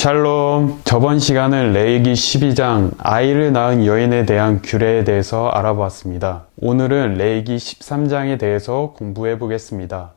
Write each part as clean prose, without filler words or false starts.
샬롬. 저번 시간은 레위기 12장 아이를 낳은 여인에 대한 규례에 대해서 알아보았습니다. 오늘은 레위기 13장에 대해서 공부해 보겠습니다.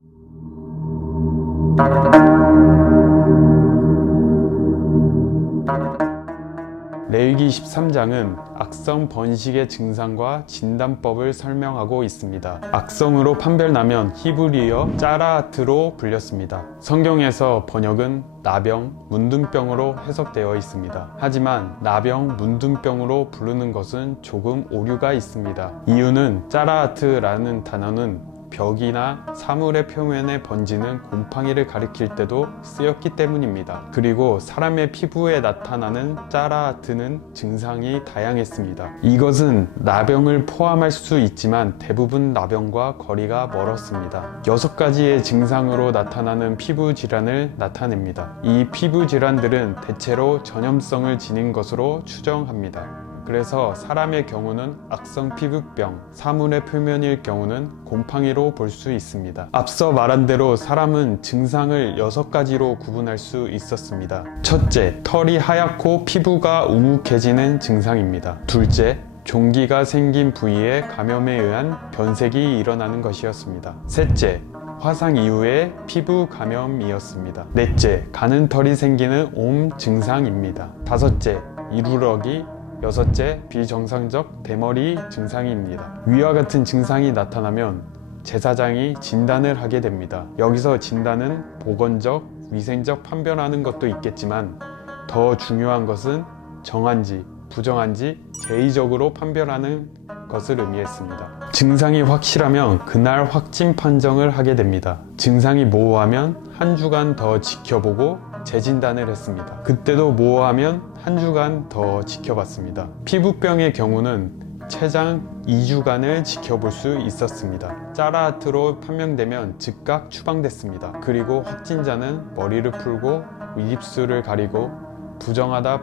레위기 13장은 악성 번식의 증상과 진단법을 설명하고 있습니다. 악성으로 판별나면 히브리어 짜라아트로 불렸습니다. 성경에서 번역은 나병, 문둥병으로 해석되어 있습니다. 하지만 나병, 문둥병으로 부르는 것은 조금 오류가 있습니다. 이유는 짜라아트라는 단어는 벽이나 사물의 표면에 번지는 곰팡이를 가리킬 때도 쓰였기 때문입니다. 그리고 사람의 피부에 나타나는 짜라아트는 증상이 다양했습니다. 이것은 나병을 포함할 수 있지만 대부분 나병과 거리가 멀었습니다. 6가지의 증상으로 나타나는 피부 질환을 나타냅니다. 이 피부 질환들은 대체로 전염성을 지닌 것으로 추정합니다. 그래서 사람의 경우는 악성 피부병, 사물의 표면일 경우는 곰팡이로 볼 수 있습니다. 앞서 말한 대로 사람은 증상을 6가지로 구분할 수 있었습니다. 첫째, 털이 하얗고 피부가 우묵해지는 증상입니다. 둘째, 종기가 생긴 부위에 감염에 의한 변색이 일어나는 것이었습니다. 셋째, 화상 이후의 피부 감염이었습니다. 넷째, 가는 털이 생기는 옴 증상입니다. 다섯째, 이루러기, 여섯째, 비정상적 대머리 증상입니다. 위와 같은 증상이 나타나면 제사장이 진단을 하게 됩니다. 여기서 진단은 보건적, 위생적 판별하는 것도 있겠지만 더 중요한 것은 정한지, 부정한지 제의적으로 판별하는 것을 의미했습니다. 증상이 확실하면 그날 확진 판정을 하게 됩니다. 증상이 모호하면 한 주간 더 지켜보고 재진단을 했습니다. 그때도 모호하면 한 주간 더 지켜봤습니다. 피부병의 경우는 최장 2주간을 지켜볼 수 있었습니다. 짜라아트로 판명되면 즉각 추방됐습니다. 그리고 확진자는 머리를 풀고 윗입술을 가리고 부정하다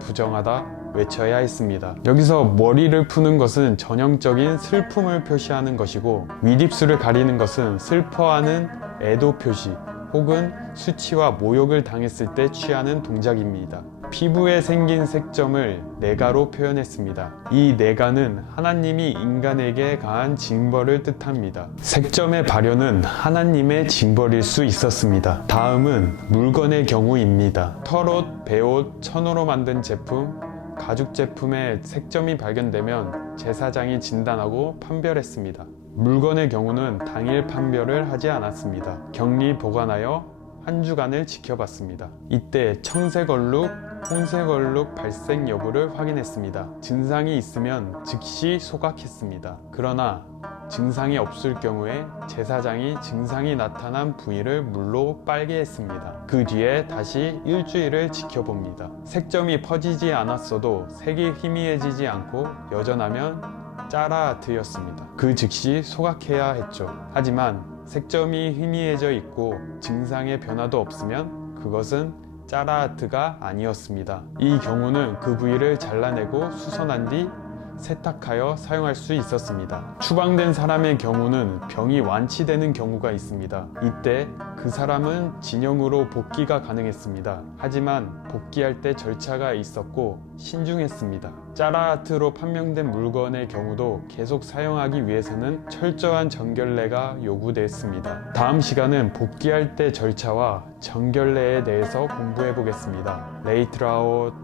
외쳐야 했습니다. 여기서 머리를 푸는 것은 전형적인 슬픔을 표시하는 것이고 윗입술을 가리는 것은 슬퍼하는 애도 표시 혹은 수치와 모욕을 당했을 때 취하는 동작입니다. 피부에 생긴 색점을 내가로 표현했습니다. 이 내가는 하나님이 인간에게 가한 징벌을 뜻합니다. 색점의 발현은 하나님의 징벌일 수 있었습니다. 다음은 물건의 경우입니다. 털옷, 배옷, 천으로 만든 제품, 가죽 제품에 색점이 발견되면 제사장이 진단하고 판별했습니다. 물건의 경우는 당일 판별을 하지 않았습니다. 격리 보관하여 한 주간을 지켜봤습니다. 이때 청색 얼룩, 홍색 얼룩 발생 여부를 확인했습니다. 증상이 있으면 즉시 소각했습니다. 그러나 증상이 없을 경우에 제사장이 증상이 나타난 부위를 물로 빨게 했습니다. 그 뒤에 다시 일주일을 지켜봅니다. 색점이 퍼지지 않았어도 색이 희미해지지 않고 여전하면 짜라아트였습니다. 그 즉시 소각해야 했죠. 하지만 색점이 희미해져 있고 증상의 변화도 없으면 그것은 짜라아트가 아니었습니다. 이 경우는 그 부위를 잘라내고 수선한 뒤 세탁하여 사용할 수 있었습니다. 추방된 사람의 경우는 병이 완치되는 경우가 있습니다. 이때 그 사람은 진영으로 복귀가 가능했습니다. 하지만 복귀할 때 절차가 있었고 신중했습니다. 짜라아트로 판명된 물건의 경우도 계속 사용하기 위해서는 철저한 정결례가 요구됐습니다. 다음 시간은 복귀할 때 절차와 정결례에 대해서 공부해 보겠습니다. 레이트라웃.